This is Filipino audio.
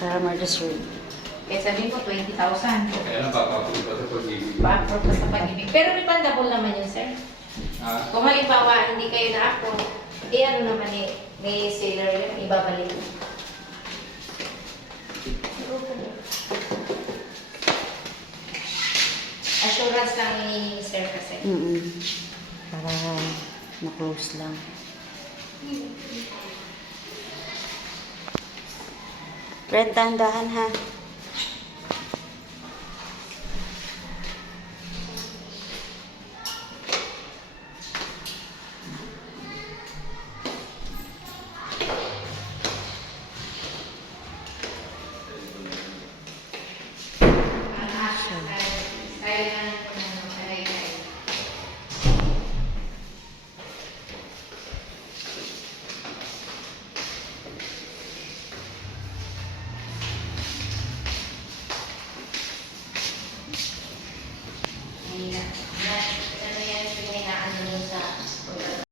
Farmer Reserve. Kaya sabihin ko, 20,000. Kaya lang, papapunta sa pag-ibig. Back-up sa pag-ibig. Pero refundable naman yun, sir. Kung halimbawa, hindi kayo na-approve, ano naman may seller yun, ibabalik. Assurance lang ni sir kasi. Para na-close lang. Friend, dahan-dahan ha. Ayan.